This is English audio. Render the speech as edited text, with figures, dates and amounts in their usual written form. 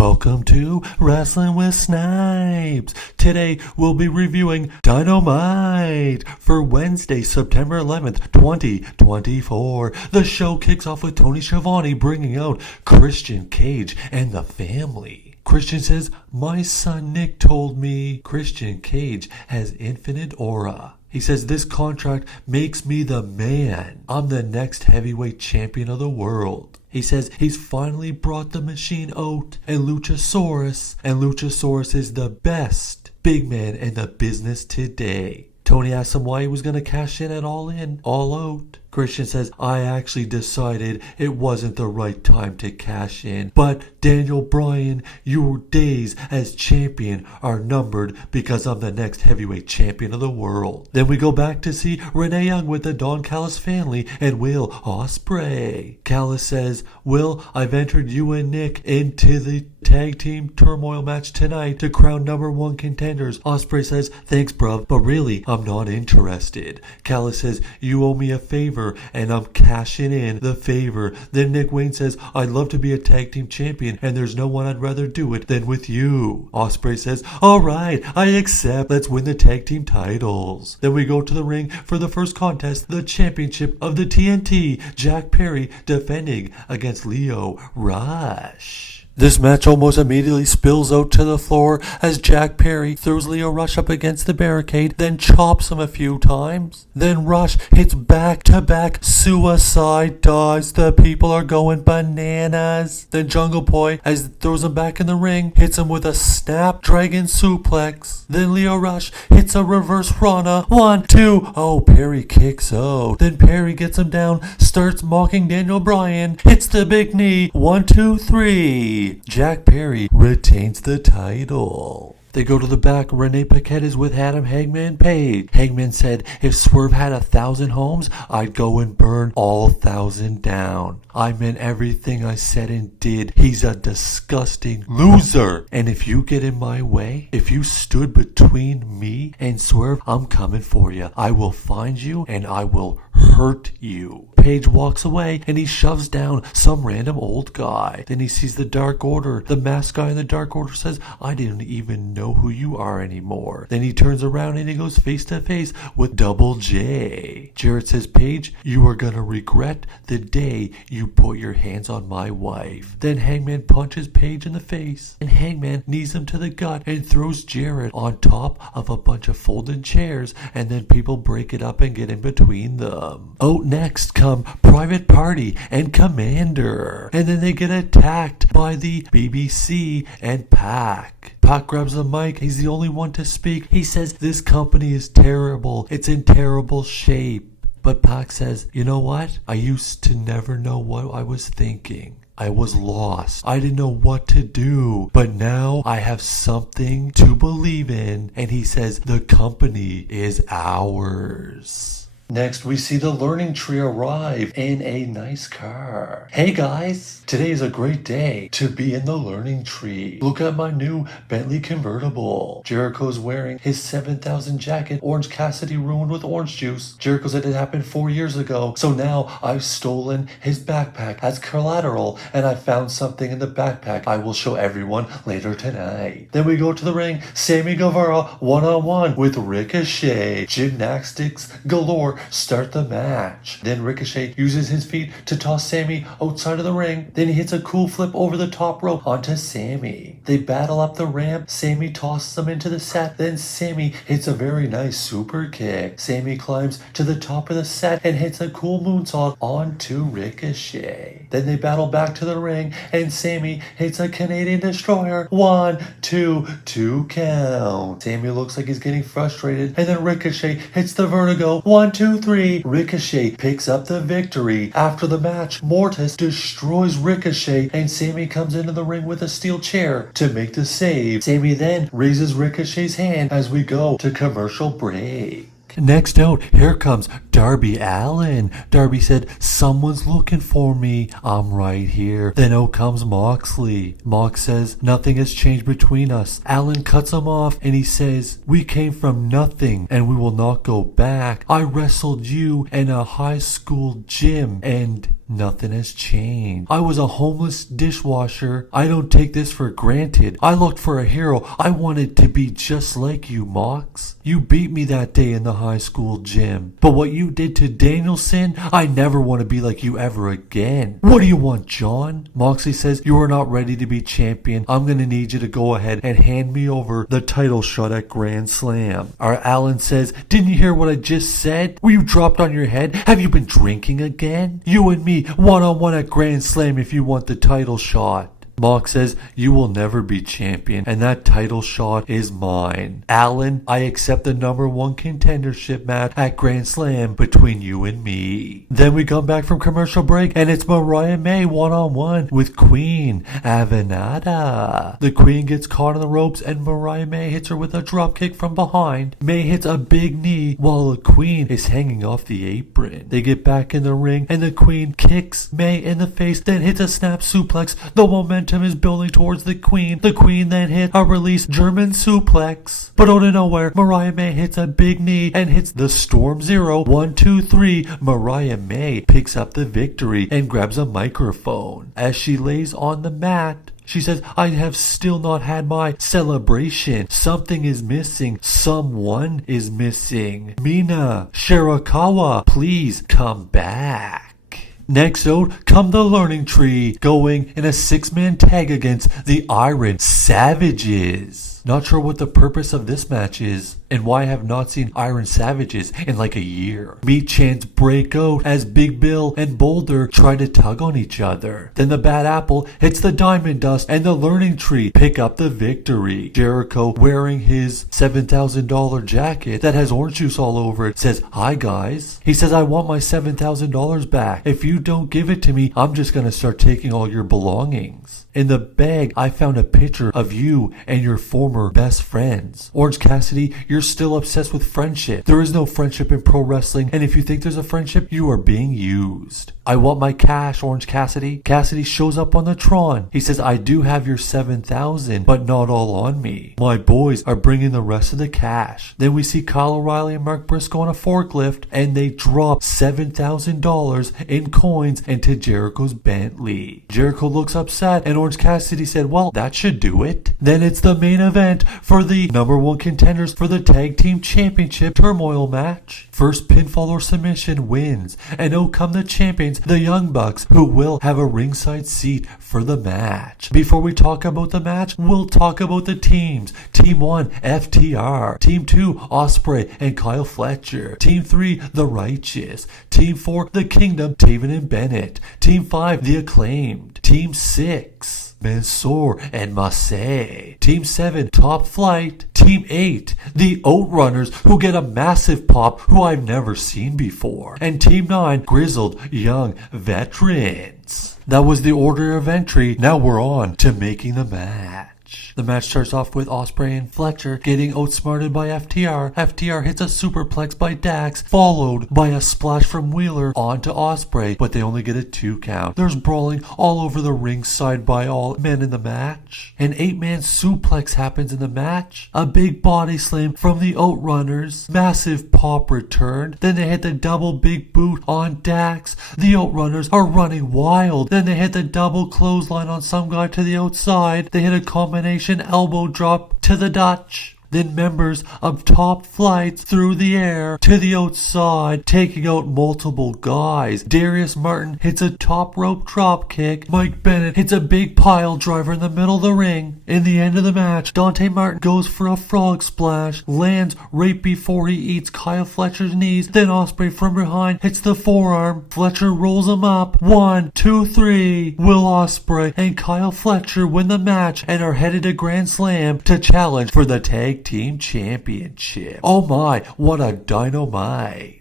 Welcome to Wrestling with Snipes. Today we'll be reviewing Dynamite for Wednesday, September 11th, 2024. The show kicks off with Tony Schiavone bringing out Christian Cage and the family. Christian says, "My son Nick told me Christian Cage has infinite aura." He says, "This contract makes me the man. I'm the next heavyweight champion of the world." He says he's finally brought the machine out and Luchasaurus is the best big man in the business today. Tony asks him why he was going to cash in at All In, All Out. Christian says, "I actually decided it wasn't the right time to cash in. But Daniel Bryan, your days as champion are numbered because I'm the next heavyweight champion of the world." Then we go back to see Renee Young with the Don Callis family and Will Ospreay. Callis says, "Will, I've entered you and Nick into the tag team turmoil match tonight to crown #1 contenders." Ospreay says, "Thanks, bruv, but really, I'm not interested." Callis says, "You owe me a favor and I'm cashing in the favor." Then Nick Wayne says, "I'd love to be a tag team champion and there's no one I'd rather do it than with you." Ospreay says, "Alright, I accept. Let's win the tag team titles." Then we go to the ring for the first contest, the championship of the TNT, Jack Perry defending against Lio Rush. This match almost immediately spills out to the floor as Jack Perry throws Lio Rush up against the barricade, then chops him a few times. Then Rush hits back-to-back suicide dives. The people are going bananas. Then Jungle Boy, as throws him back in the ring, hits him with a Snapdragon suplex. Then Lio Rush hits a reverse Rana. 1, 2. Oh, Perry kicks out. Then Perry gets him down, starts mocking Daniel Bryan, hits the big knee. 1, 2, 3. Jack Perry retains the title. They go to the back. Renee Paquette is with Adam Hangman Page. Hangman said, "If Swerve had 1,000 homes, I'd go and burn all 1,000 down. I meant everything I said and did. He's a disgusting loser. And if you get in my way, if you stood between me and Swerve, I'm coming for you. I will find you and I will hurt you." Page walks away and he shoves down some random old guy. Then he sees the Dark Order. The masked guy in the Dark Order says, "I didn't even know who you are anymore." Then he turns around and he goes face to face with Double J. Jarrett says, "Page, you are gonna regret the day you put your hands on my wife." Then Hangman punches Page in the face and Hangman knees him to the gut and throws Jarrett on top of a bunch of folding chairs, and then people break it up and get in between them. Out next come Private Party and Commander, and then they get attacked by the BBC and Pac. Pac grabs the mic. He's the only one to speak. He says, "This company is terrible. It's in terrible shape." But Pac says, "You know what? I used to never know what I was thinking. I was lost. I didn't know what to do. But now I have something to believe in." And he says, "The company is ours." Next, we see the Learning Tree arrive in a nice car. "Hey guys, today is a great day to be in the Learning Tree. Look at my new Bentley convertible." Jericho's wearing his 7,000 jacket Orange Cassidy ruined with orange juice. Jericho said it happened 4 years ago, so now I've stolen his backpack as collateral, and I found something in the backpack I will show everyone later tonight. Then we go to the ring. Sammy Guevara one-on-one with Ricochet. Gymnastics galore start the match. Then Ricochet uses his feet to toss Sammy outside of the ring. Then he hits a cool flip over the top rope onto Sammy. They battle up the ramp. Sammy tosses him into the set. Then Sammy hits a very nice super kick. Sammy climbs to the top of the set and hits a cool moonsault onto Ricochet. Then they battle back to the ring and Sammy hits a Canadian Destroyer. 1, 2, 2 count. Sammy looks like he's getting frustrated, and then Ricochet hits the Vertigo. 1, 2, 3. Ricochet picks up the victory. After the match, Mortis destroys Ricochet and Sammy comes into the ring with a steel chair to make the save. Sammy then raises Ricochet's hand as we go to commercial break. Next out, here comes Darby Allin. Darby said, someone's looking for me. I'm right here. Then out comes Moxley. Mox says, nothing has changed between us. Allin cuts him off and he says, we came from nothing and we will not go back. I wrestled you in a high school gym and nothing has changed. I was a homeless dishwasher. I don't take this for granted. I looked for a hero. I wanted to be just like you, Mox. You beat me that day in the high school gym. But what you did to Danielson, I never want to be like you ever again. What do you want, John? Moxley says, you are not ready to be champion. I'm going to need you to go ahead and hand me over the title shot at Grand Slam. Our Allin says, didn't you hear what I just said? Were you dropped on your head? Have you been drinking again? You and me, one-on-one at Grand Slam if you want the title shot. Mox says, you will never be champion, and that title shot is mine. Allin, I accept the #1 contendership match at Grand Slam between you and me. Then we come back from commercial break, and it's Mariah May one-on-one with Queen Avenada. The Queen gets caught on the ropes, and Mariah May hits her with a drop kick from behind. May hits a big knee while the Queen is hanging off the apron. They get back in the ring, and the Queen kicks May in the face, then hits a snap suplex. The momentum is building towards the Queen. The Queen then hit a release German suplex. But out of nowhere, Mariah May hits a big knee and hits the Storm Zero. 1, 2, 3. Mariah May picks up the victory and grabs a microphone. As she lays on the mat, she says, I have still not had my celebration. Something is missing. Someone is missing. Mina, Shirakawa, please come back. Next out come the Learning Tree, going in a 6-man tag against the Iron Savages. Not sure what the purpose of this match is, and why I have not seen Iron Savages in like a year. Meat chants break out as Big Bill and Boulder try to tug on each other. Then the Bad Apple hits the Diamond Dust, and the Learning Tree pick up the victory. Jericho, wearing his $7,000 jacket that has orange juice all over it, says, hi guys. He says, I want my $7,000 back. If you don't give it to me, I'm just gonna start taking all your belongings. In the bag, I found a picture of you and your former best friends. Orange Cassidy, you're still obsessed with friendship. There is no friendship in pro wrestling, and if you think there's a friendship, you are being used. I want my cash, Orange Cassidy. Cassidy shows up on the Tron. He says, I do have your $7,000, but not all on me. My boys are bringing the rest of the cash. Then we see Kyle O'Reilly and Mark Briscoe on a forklift, and they drop $7,000 in coins into Jericho's Bentley. Jericho looks upset, and Orange Cassidy said, well, that should do it. Then it's the main event for the #1 contenders for the Tag Team Championship Turmoil match. First pinfall or submission wins, and out come the champions, the Young Bucks, who will have a ringside seat for the match. Before we talk about the match, we'll talk about the teams. Team 1, FTR. Team 2, Ospreay and Kyle Fletcher. Team 3, The Righteous. Team 4, The Kingdom, Taven and Bennett. Team 5, The Acclaimed. Team 6, Mansoor and Massey. Team 7, Top Flight. Team 8, the Outrunners, who get a massive pop who I've never seen before. And Team 9, Grizzled Young Veterans. That was the order of entry. Now we're on to making the match. The match starts off with Ospreay and Fletcher getting outsmarted by FTR. FTR hits a superplex by Dax, followed by a splash from Wheeler onto Ospreay, but they only get a 2 count. There's brawling all over the ringside by all men in the match. An 8-man suplex happens in the match. A big body slam from the Outrunners. Massive pop returned. Then they hit the double big boot on Dax. The Outrunners are running wild. Then they hit the double clothesline on some guy to the outside. They hit a combination elbow drop to the Dutch. Then members of Top Flight through the air to the outside, taking out multiple guys. Darius Martin hits a top rope drop kick. Mike Bennett hits a big pile driver in the middle of the ring. In the end of the match, Dante Martin goes for a frog splash, lands right before he eats Kyle Fletcher's knees. Then Ospreay from behind hits the forearm. Fletcher rolls him up. 1, 2, 3. Will Ospreay and Kyle Fletcher win the match and are headed to Grand Slam to challenge for the Tag Team Championship. Oh my, what a dynamite.